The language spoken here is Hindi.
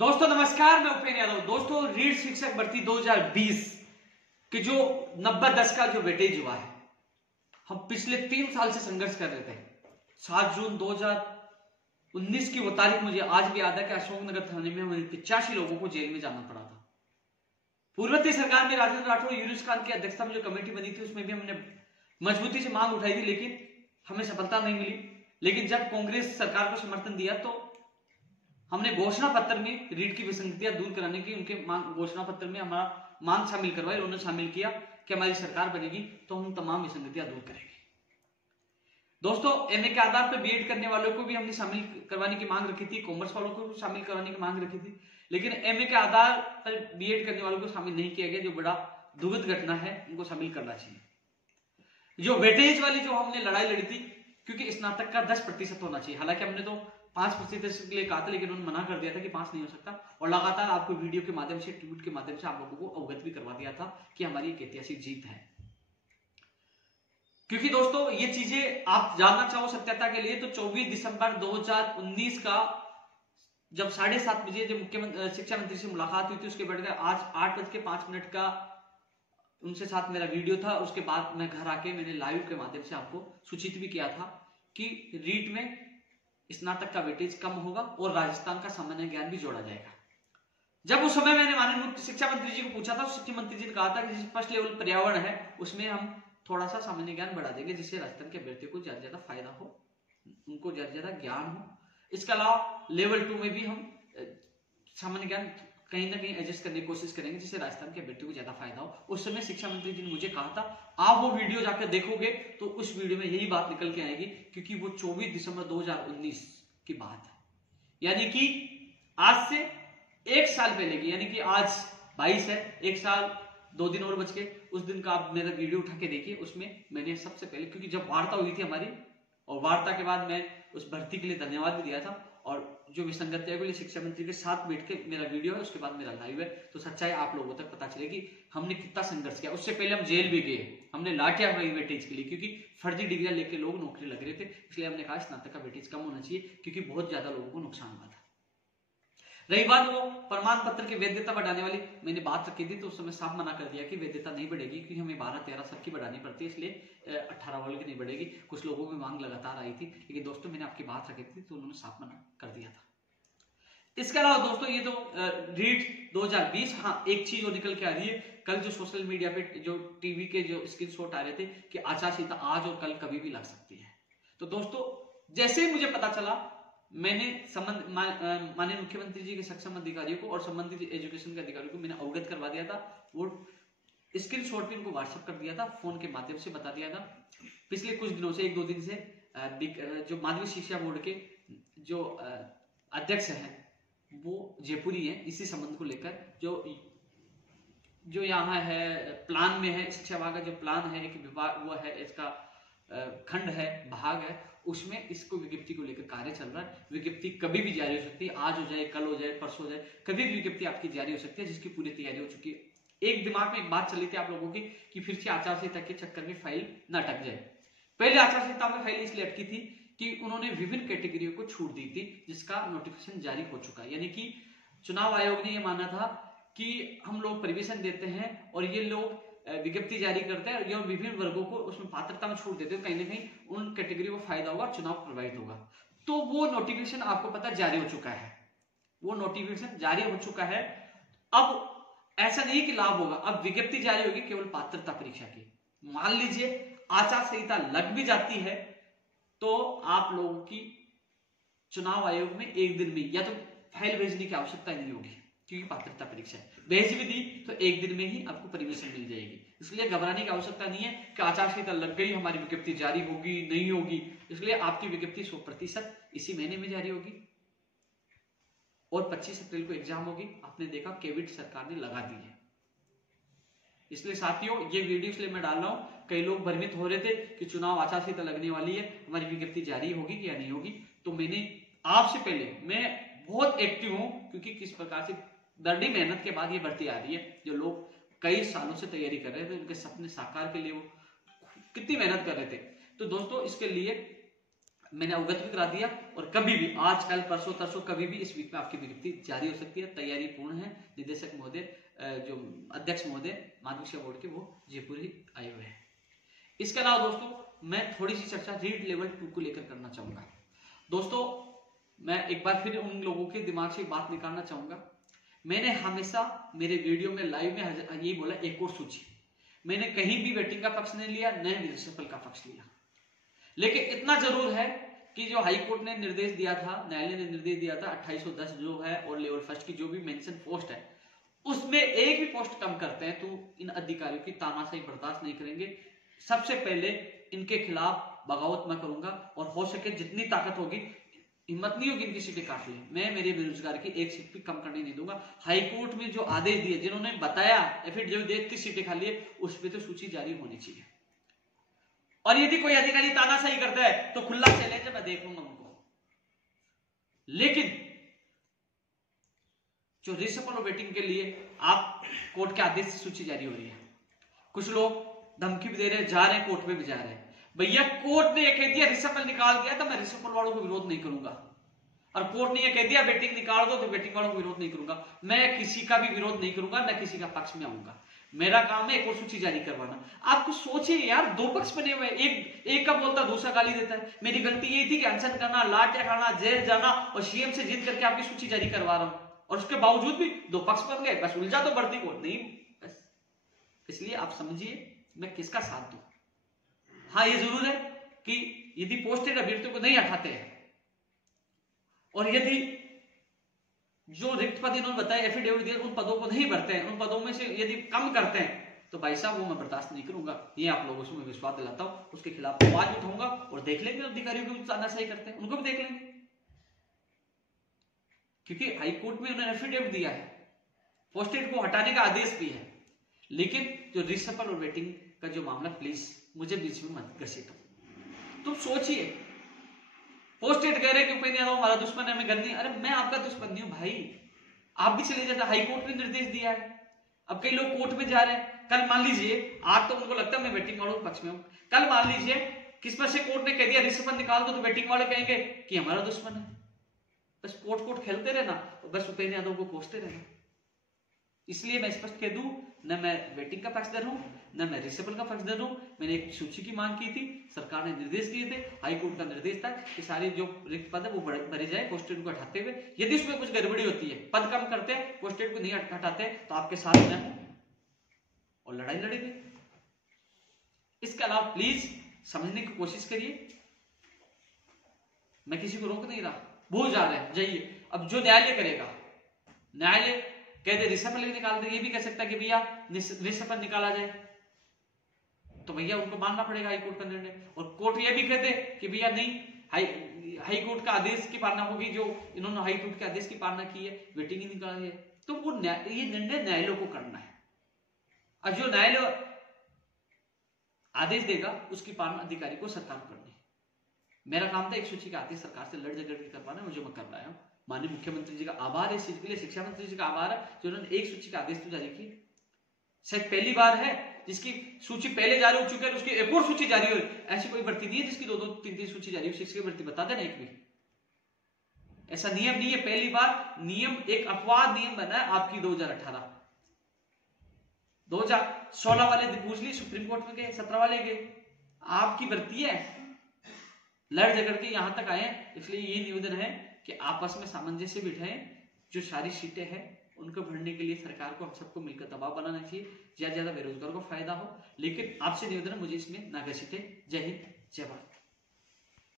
दोस्तों नमस्कार, मैं उपेंद्र यादव। दोस्तों रीट शिक्षक भर्ती 2020 के जो 90-10 का जो वेटेज हुआ है, हम पिछले 3 साल से संघर्ष कर रहे थे। 7 जून 2019 की वो तारीख मुझे आज भी याद है कि अशोकनगर थाने में हमें 85 लोगों को जेल में जाना पड़ा था। पूर्ववर्ती सरकार में राजेंद्र राठौड़ यूनुस खान की अध्यक्षता में जो कमेटी बनी थी उसमें भी हमने मजबूती से मांग उठाई थी, लेकिन हमें सफलता नहीं मिली। लेकिन जब कांग्रेस सरकार को समर्थन दिया तो हमने घोषणा पत्र में रीट की विसंगतियां दूर कराने की उनके घोषणा पत्र में हमारा मांग शामिल करवाई। उन्होंने शामिल किया कि हमारी सरकार बनेगी तो हम तमाम विसंगतियां दूर करेंगे। दोस्तों एमए के आधार पर बीएड करने वालों को भी हमने शामिल करवाने की मांग रखी थी, कॉमर्स वालों को भी शामिल करवाने की मांग रखी थी, लेकिन एमए के आधार पर बीएड करने वालों को शामिल नहीं किया गया, जो बड़ा दुखद घटना है। उनको शामिल करना चाहिए। जो वेटेज वाली जो हमने लड़ाई लड़ी थी, क्योंकि स्नातक का 10% होना चाहिए, हालांकि हमने तो 5% के लिए कहा था, लेकिन उन्होंने मना कर दिया था कि 5 नहीं हो सकता। और लगातार आपको वीडियो के माध्यम से, ट्वीट के माध्यम से आप लोगों को अवगत भी करवा दिया था कि हमारी एक ऐतिहासिक जीत है। क्योंकि दोस्तों ये चीजें आप जानना चाहो सत्यता के लिए तो 24 दिसंबर 2019 का जब 7:30 बजे जब मुख्यमंत्री शिक्षा मंत्री से मुलाकात हुई थी, उसके बाद आज 8:05 का उनसे साथ मेरा वीडियो था। उसके बाद मैं घर आके मैंने लाइव के माध्यम से आपको सूचित भी किया था कि रीट में स्नातक का वेटेज कम होगा और राजस्थान का सामान्य ज्ञान भी जोड़ा जाएगा। जब उस समय मैंने माननीय शिक्षा मंत्री जी को पूछा था, शिक्षा मंत्री जी ने कहा था कि जिस फर्स्ट लेवल पर्यावरण है उसमें हम थोड़ा सा सामान्य ज्ञान बढ़ा देंगे, जिससे राजस्थान के अभ्यर्थियों को ज्यादा फायदा हो, उनको ज्यादा ज्ञान हो। इसके अलावा लेवल 2 में भी हम सामान्य ज्ञान कहीं ना कहीं एडजस्ट करने की कोशिश करेंगे, जिससे राजस्थान के अभ्यर्थियों को ज्यादा फायदा हो। उस समय शिक्षा मंत्री जी ने मुझे कहा था, आप वो वीडियो जाकर देखोगे तो उस वीडियो में यही बात निकल के आएगी, क्योंकि वो 24 दिसंबर 2019 की बात है, यानी कि आज से 1 साल पहले की, यानी कि आज 22 है, 1 साल 2 दिन और बच के। उस दिन का आप मेरा वीडियो उठा के देखिए, उसमें मैंने सबसे पहले, क्योंकि जब वार्ता हुई थी हमारी और वार्ता के बाद मैं उस भर्ती के लिए धन्यवाद भी दिया था, और जो विसंगतियों के लिए शिक्षा मंत्री के साथ बैठ के मेरा वीडियो है, उसके बाद मेरा लाइव है, तो सच्चाई आप लोगों तक पता चलेगी हमने कितना संघर्ष किया। उससे पहले हम जेल भी गए, हमने लाठियां हुई वेटेज के लिए, क्योंकि फर्जी डिग्रियां लेके लोग नौकरी लग रहे थे। इसलिए हमने कहा स्नातक का वेटेज कम होना चाहिए, क्योंकि बहुत ज्यादा लोगों को नुकसान हुआ था। रही बात वो प्रमाण पत्र की वैधता बढ़ाने वाली, मैंने बात रखी थी तो उस समय साफ मना कर दिया कि वैधता नहीं बढ़ेगी, क्योंकि हमें 12-13 साल की बढ़ानी पड़ती है, इसलिए 18 वालों की नहीं बढ़ेगी। कुछ लोगों की मांग लगातार आई थी, लेकिन दोस्तों मैंने आपकी बात रखी थी तो उन्होंने साफ मना कर दिया था। इसके अलावा दोस्तों ये तो रीट 2020, हाँ एक चीज और निकल के आ रही है। कल जो सोशल मीडिया पे जो टीवी के जो स्क्रीनशॉट आ रहे थे कि आचार संहिता आज और कल कभी भी लग सकती है, तो दोस्तों जैसे ही मुझे पता चला, मैंने माननीय मुख्यमंत्री जी के सक्षम अधिकारियों को और संबंधित एजुकेशन के अधिकारियों को मैंने अवगत करवा दिया था। वो स्क्रीनशॉट भी उनको व्हाट्सएप कर दिया था, फोन के माध्यम से बता दिया था। पिछले कुछ दिनों से, 1-2 दिन से जो माध्यमिक शिक्षा बोर्ड के जो अध्यक्ष हैं वो जयपुरी है, इसी संबंध को लेकर जो यहाँ है प्लान में है, शिक्षा विभाग का जो प्लान है, एक विभाग वो है, इसका खंड है, भाग है, उसमें इसको विज्ञप्ति को लेकर कार्य चल रहा है। विज्ञप्ति कभी भी जारी हो सकती है, आज हो जाए, कल हो जाए, परसों हो जाए, कभी भी विज्ञप्ति आपकी जारी हो सकती है, जिसकी पूरी तैयारी हो चुकी है। एक दिमाग में एक बात चली थी आप लोगों की कि फिर से आचार संहिता के चक्कर में फाइल न अटक जाए। पहले आचार संहिता में फाइल इसलिए अटकी थी कि उन्होंने विभिन्न कैटेगरियों को छूट दी थी, जिसका नोटिफिकेशन जारी हो चुका है। यानी कि चुनाव आयोग ने यह माना था कि हम लोग परमिशन देते हैं और ये लोग विज्ञप्ति जारी करते हैं और ये विभिन्न वर्गों को उसमें पात्रता में छूट देते हैं, कहीं ना कहीं उन कैटेगरी को फायदा होगा, चुनाव प्रभावित होगा। तो वो नोटिफिकेशन आपको पता जारी हो चुका है, वो नोटिफिकेशन जारी हो चुका है। अब ऐसा नहीं कि लाभ होगा, अब विज्ञप्ति जारी होगी केवल पात्रता परीक्षा की। मान लीजिए आचार संहिता लग भी जाती है तो आप लोगों की चुनाव आयोग में 1 दिन में या तो फाइल भेजने की आवश्यकता नहीं होगी, क्योंकि पात्रता परीक्षा है। भेज भी दी तो 1 दिन में ही आपको परमिशन मिल जाएगी। इसलिए घबराने की आवश्यकता नहीं है कि आचार संहिता लग गई, हमारी विज्ञप्ति जारी होगी नहीं होगी। इसलिए आपकी विज्ञप्ति 100% इसी महीने में जारी होगी और 25 अप्रैल को एग्जाम होगी। आपने देखा केविट सरकार ने लगा दी है। इसलिए साथियों ये वीडियो इसलिए मैं डाल रहा हूं, कई लोग भ्रमित हो रहे थे कि चुनाव आचार संहिता लगने वाली है, हमारी विज्ञप्ति जारी होगी कि या नहीं होगी। तो मैंने आपसे पहले, मैं बहुत एक्टिव हूं, क्योंकि किस प्रकार से दर्दी मेहनत के बाद ये भर्ती आ रही है। जो लोग कई सालों से तैयारी कर रहे थे, उनके सपने साकार के लिए वो कितनी मेहनत कर रहे थे। तो दोस्तों इसके लिए मैंने अवगत भी करा दिया। और कभी भी आज कल परसों तरसों कभी भी इस वीक में आपकी विज्ञप्ति जारी हो सकती है। तैयारी पूर्ण है। निदेशक महोदय, जो अध्यक्ष महोदय माध्यमिक शिक्षा बोर्ड के, वो जयपुर ही आए हुए हैं। इसके अलावा दोस्तों मैं थोड़ी सी चर्चा रीड लेवल 2 को लेकर करना चाहूंगा। दोस्तों मैं एक बार फिर उन लोगों के दिमाग से बात निकालना चाहूंगा। मैंने हमेशा मेरे वीडियो में लाइव में यही बोला, एक और सूची। मैंने कहीं भी वेटिंग का पक्ष नहीं लिया, न रिसफल का पक्ष लिया। लेकिन इतना जरूर है कि जो हाई कोर्ट ने निर्देश दिया था, न्यायालय ने निर्देश दिया था 2810 जो है और लेवल फर्स्ट की जो भी मेंशन पोस्ट है, उसमें एक भी पोस्ट कम करते हैं तो इन अधिकारियों की तानाशाही बर्दाश्त नहीं करेंगे। सबसे पहले इनके खिलाफ बगावत मैं करूंगा और हो सके जितनी ताकत होगी, हिम्मत नहीं होगी इनकी सीटें काट ली, मैं मेरे बेरोजगार की एक सीट भी कम करने नहीं दूंगा। हाईकोर्ट में जो आदेश दिए, जिन्होंने बताया एफिडेविट जो 30 सीटें खाली है, उस पर तो सूची जारी होनी चाहिए। और यदि कोई अधिकारी तानाशाही करता है तो खुला चैलेंज है, मैं देख लूंगा उनको। लेकिन जो रिसफल और वेटिंग के लिए आप कोर्ट के आदेश से सूची जारी हो रही है, कुछ लोग धमकी भी दे रहे हैं, जा रहे हैं कोर्ट में भी जा रहे हैं। भैया कोर्ट ने यह कह दिया रिसफल निकाल दिया तो मैं रिसफल वालों को विरोध नहीं करूंगा, और कोर्ट ने यह कह दिया वेटिंग निकाल दो तो वेटिंग वालों को विरोध नहीं करूंगा। मैं किसी का भी विरोध नहीं करूंगा, न किसी का पक्ष में आऊंगा। मेरा काम है एक और सूची जारी करवाना। आपको सोचिए यार, दो पक्ष बने हुए, एक का बोलता दूसरा गाली देता है। मेरी गलती ये थी कि अनशन करना, लाठियां खाना, जेल जाना और सीएम से जिद करके आपकी सूची जारी करवा रहा हूं, और उसके बावजूद भी दो पक्ष बन गए। बस उलझा तो बढ़ती को नहीं, बस इसलिए आप समझिए मैं किसका साथ दूं। हाँ ये जरूर है कि यदि पोस्टेड अभ्यर्थियों को नहीं हटाते हैं और यदि जो रिक्त पद इन्होंने बताया एफिडेविट दिया उन पदों को नहीं भरते हैं, उन पदों में से यदि कम करते हैं, तो भाई साहब वो मैं बर्दाश्त नहीं करूंगा। ये आप लोगों से मैं विश्वास दिलाता हूं। उसके खिलाफ आवाज उठाऊंगा और देख लेंगे अधिकारियों को तानाशाही करते हैं, उनको भी देख लेंगे, क्योंकि हाईकोर्ट में उन्होंने एफिडेविट दिया है, पोस्टेड को हटाने का आदेश भी है। लेकिन जो रिसफल और वेटिंग का जो मामला, प्लीज मुझे बीच में मत घसीटो। तुम सोचिए, पोस्टेड कह रहे कि उपेंद्र यादव हमारा दुश्मन है, हमें घर नहीं। अरे मैं आपका दुश्मन नहीं हूं भाई, आप भी चले जाते। हाईकोर्ट ने निर्देश दिया है, अब कई लोग कोर्ट में जा रहे हैं। कल मान लीजिए, आज तो उनको लगता है मैं वेटिंग वालों के पक्ष में हूं, कल मान लीजिए किस पर से कोर्ट ने कह दिया रिसफल निकाल दो, तो वेटिंग वाले कहेंगे कि हमारा दुश्मन है। बस कोर्ट खेलते रहना, बस उपेंद्र यादव को कोसते रहना। इसलिए मैं स्पष्ट कह दूं, न मैं वेटिंग का पक्षधर हूं, न मैं रिसफल का पक्षधर हूं। मैंने एक सूची की मांग की थी, सरकार ने निर्देश दिए थे, हाईकोर्ट का निर्देश था कि सारे जो रिक्त पद है वो भरे जाए पोस्टेड को हटाते हुए। यदि उसमें कुछ गड़बड़ी होती है, पद कम करते हैं, पोस्टेड को नहीं हटाते, तो आपके साथ मैं हूं और लड़ाई लड़ेंगे। इसके अलावा प्लीज समझने की कोशिश करिए, मैं किसी को रोक नहीं रहा, भूल जा रहे हैं जाइए। अब जो न्यायालय करेगा, न्यायालय कह दे रिसफल निकाल दे, ये भी कह सकता है कि भैया रिसफल निकाला जाए, तो भैया उनको मानना पड़ेगा हाईकोर्ट का निर्णय। और कोर्ट ये भी कहते कि भैया नहीं, हाईकोर्ट का आदेश की पालना होगी, जो इन्होंने हाईकोर्ट के आदेश की पालना की है, वेटिंग ही निकाली है, तो वो ये निर्णय न्यायालय को करना है। और जो न्यायालय आदेश देगा उसकी पालना अधिकारी को सरकार को करनी है। मेरा काम था एक सूची का आदेश सरकार से लड़ झगड़ के करवाना, मुझे मैं कर रहा हूं। माननीय मुख्यमंत्री जी का आभार है इस चीज के लिए, शिक्षा मंत्री जी का आभार है जो उन्होंने एक सूची का आदेश तो जारी की। शायद पहली बार है जिसकी सूची पहले जारी हो चुकी है, उसकी एक और सूची जारी हो रही। ऐसी कोई भर्ती नहीं है जिसकी 2-2, 3-3 सूची जारी हो। शिक्षक की भर्ती बता देना एक भी, ऐसा नियम नहीं है, पहली बार नियम, एक अपवाद नियम बना है आपकी 2018। 2016 वाले पूछ ली, सुप्रीम कोर्ट में गए, 17 वाले गए, आपकी भर्ती है, लड़ झगड़ के यहां तक आए हैं। इसलिए ये निवेदन है कि आपस में सामंजस्य बिठाएं, जो सारी सीटें हैं उनको भरने के लिए सरकार को हम सबको मिलकर दबाव बनाना चाहिए, ज्यादा से ज्यादा बेरोजगार को फायदा हो। लेकिन आपसे निवेदन है, मुझे इसमें ना घसीटे। जय हिंद, जय भारत।